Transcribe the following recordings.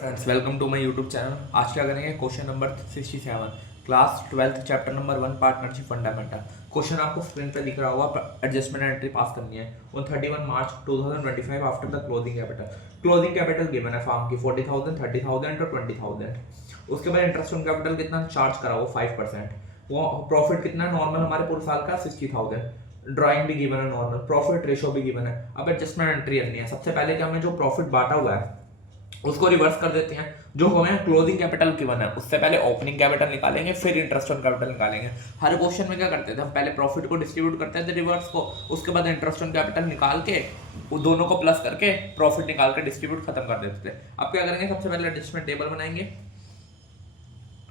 Friends, welcome to my YouTube channel. आज क्या करेंगे? Question number 67, class 12 chapter number 1 partnership fundamental. Question आपको screen पे दिख रहा होगा। एडजस्टमेंट एंट्री पास करनी है on 31 March 2025 after the closing capital. Closing capital given है फॉर्म की 40,000, 30,000 और 20,000। उसके बाद इंटरेस्ट ऑन कैपिटल कितना चार्ज करा वो 5%। वो प्रॉफिट कितना है नॉर्मल हमारे पूरे साल का 60,000। ड्राइंग भी गिवन है नॉर्मल, प्रॉफिट रेशो भी गिवन है। अब एडजस्टमेंट एंट्री करनी है। सबसे पहले क्या हमें जो प्रॉफिट बांटा हुआ है उसको रिवर्स कर देते हैं। जो हमें क्लोजिंग कैपिटल गिवन है उससे पहले ओपनिंग कैपिटल निकालेंगे, फिर इंटरेस्ट ऑन कैपिटल निकालेंगे। हर क्वेश्चन में क्या करते थे हम? पहले प्रॉफिट को डिस्ट्रीब्यूट करते थे रिवर्स को, उसके बाद इंटरेस्ट ऑन कैपिटल निकाल के वो दोनों को प्लस करके प्रॉफिट निकाल के डिस्ट्रीब्यूट खत्म कर देते थे। अब क्या करेंगे? सबसे पहले एडजस्टमेंट टेबल बनाएंगे।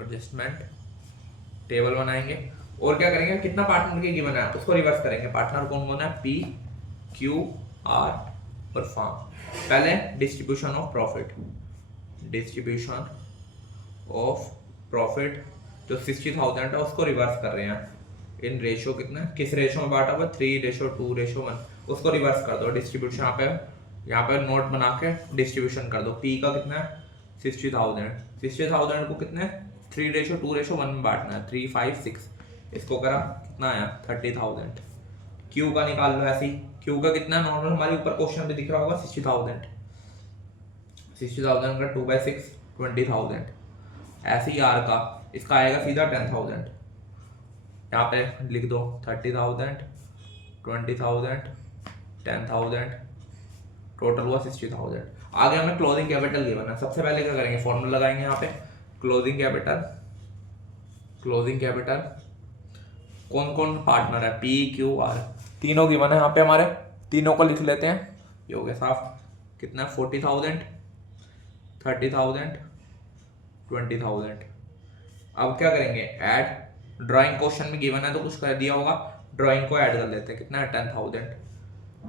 एडजस्टमेंट टेबल बनाएंगे और क्या करेंगे? कितना पार्टनर के गिवन है उसको रिवर्स करेंगे। पार्टनर कौन कौन है? पी, क्यू, आर और फॉर्म। पहले distribution of profit, distribution of profit जो 60,000 है उसको रिवर्स कर रहे हैं इन रेशो। कितना, किस रेशो में बांटा हुआ? 3:2:1। उसको रिवर्स कर दो। डिस्ट्रीब्यूशन यहाँ पे नोट बना के डिस्ट्रीब्यूशन कर दो। पी का कितना है? 60,000। 60,000 को कितने 3:2:1 में बांटना है, 3, 5, 6। इसको करा कितना आया? 30,000। क्यू का निकाल लो ऐसे ही। क्यू का कितना नॉर्मल हमारे ऊपर क्वेश्चन में दिख रहा होगा 60,000। 60,000 का 2/6 20,000। ऐसे ही आर का इसका आएगा सीधा 10,000। यहाँ पे लिख दो 30,000, 20,000, 10,000, टोटल हुआ 60,000। आगे हमें क्लोजिंग कैपिटल गिवन है। सबसे पहले क्या करेंगे? फॉर्मूला लगाएंगे यहाँ पे। क्लोजिंग कैपिटल, क्लोजिंग कैपिटल कौन कौन पार्टनर है? पी, क्यू, आर, तीनों गिवन है यहाँ पे हमारे। तीनों को लिख लेते हैं। ये हो गया साफ। कितना? 40,000, 30,000, 20,000। अब क्या करेंगे? ऐड। ड्राइंग क्वेश्चन में गिवन है तो कुछ कर दिया होगा, ड्राइंग को ऐड कर लेते हैं। कितना है? 10,000,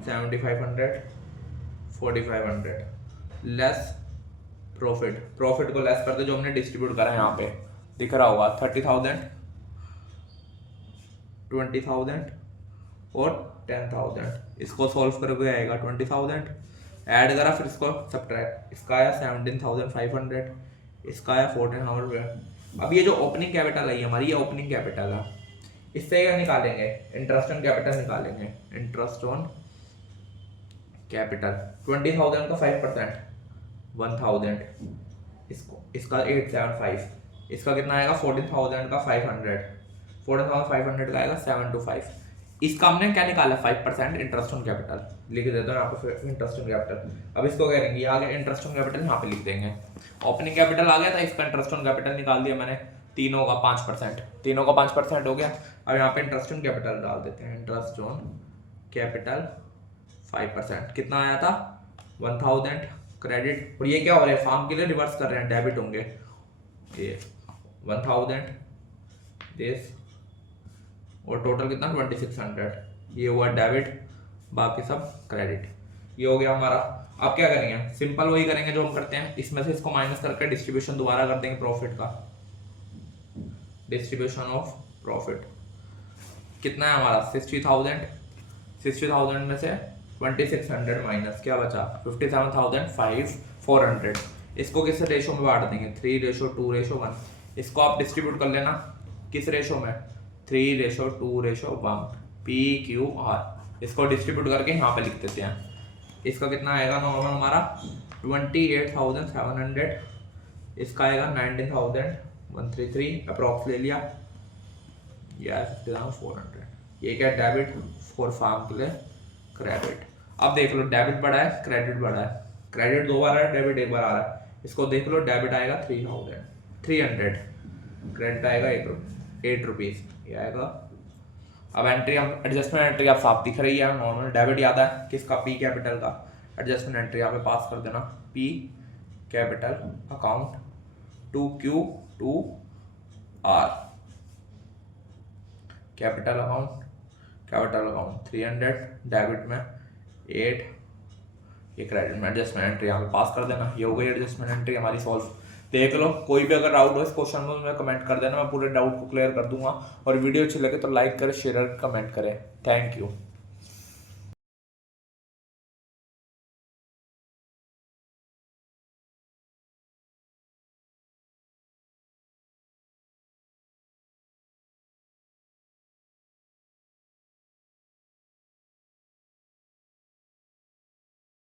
7,500, 4,500 लेस प्रॉफिट। प्रॉफिट को लेस कर दो जो हमने डिस्ट्रीब्यूट करा है। यहाँ पे दिख रहा होगा 30,000, 20,000 और 10,000। इसको सॉल्व करके आएगा 20,000। ऐड करा, फिर इसको सब्ट्रैक्ट। इसका आया 17,500, इसका आया 14,000। अब ये जो ओपनिंग कैपिटल है हमारी, ये ओपनिंग कैपिटल है। इससे क्या निकालेंगे? इंटरेस्ट ऑन कैपिटल निकालेंगे। इंटरेस्ट ऑन कैपिटल 20,000 का 5%, 1,000। इसको इसका 875। इसका कितना आएगा? 14,000 का 500, 14,500 का आएगा 725। इसका हमने क्या निकाला? 5% इंटरेस्ट ऑन कैपिटल। लिख देता हूँ यहाँ पे इंटरेस्ट ऑन कैपिटल। अब इसको करेंगे आगे इंटरेस्ट ऑन कैपिटल यहाँ पे लिख देंगे। ओपनिंग कैपिटल आ गया था, इसका इंटरेस्ट ऑन कैपिटल निकाल दिया मैंने। तीनों का 5%, तीनों का 5% हो गया। अब यहाँ पे इंटरेस्ट ऑन कैपिटल डाल देते हैं। Interest on capital 5%। कितना आया था? 1,000 क्रेडिट। और ये क्या हो रहा है? फॉर्म के लिए रिवर्स कर रहे हैं, डेबिट होंगे ये 1,000 दिस और टोटल कितना? 2,600। ये हुआ डेबिट, बाकी सब क्रेडिट। ये हो गया हमारा। अब क्या करेंगे? सिंपल वही करेंगे जो हम करते हैं। इसमें से इसको माइनस करके डिस्ट्रीब्यूशन दोबारा कर देंगे प्रॉफिट का। डिस्ट्रीब्यूशन ऑफ प्रॉफिट कितना है हमारा? 60,000। 60,000 में से 2,600 माइनस क्या बचा? 57,400। इसको किस रेशो में बांट देंगे? 3:2:1। इसको आप डिस्ट्रीब्यूट कर लेना। किस रेशो में? 3:2:1। P, Q, R. इसको डिस्ट्रीब्यूट करके यहाँ पे लिख देते हैं। इसका कितना आएगा नॉर्मल हमारा? 28,700। इसका आएगा 19,133 अप्रॉक्स ले लिया। या 400। ये क्या? डेबिट फॉर फार्म के लिए क्रेडिट। अब देख लो डेबिट बढ़ा है, क्रेडिट बढ़ा है। क्रेडिट 2 बार आ रहा है, डेबिट 1 बार आ रहा है। इसको देख लो, डेबिट आएगा 300, क्रेडिट आएगा 8 रुपीज। ये आएगा। अब एंट्री हम एडजस्टमेंट एंट्री आप साफ दिख रही है नॉर्मल। डेबिट याद है किसका? पी कैपिटल का। एडजस्टमेंट एंट्री यहाँ पे पास कर देना। P capital account to Q to R. Capital account 300, debit में 8, ये क्रेडिट में। एडजस्टमेंट एंट्री यहाँ पे पास कर देना। ये हो गई एडजस्टमेंट एंट्री हमारी सॉल्व। देख लो, कोई भी अगर डाउट हो इस क्वेश्चन में मैं कमेंट कर देना, मैं पूरे डाउट को क्लियर कर दूंगा। और वीडियो अच्छी लगे तो लाइक करें, शेयर करें, कमेंट करें। Thank you.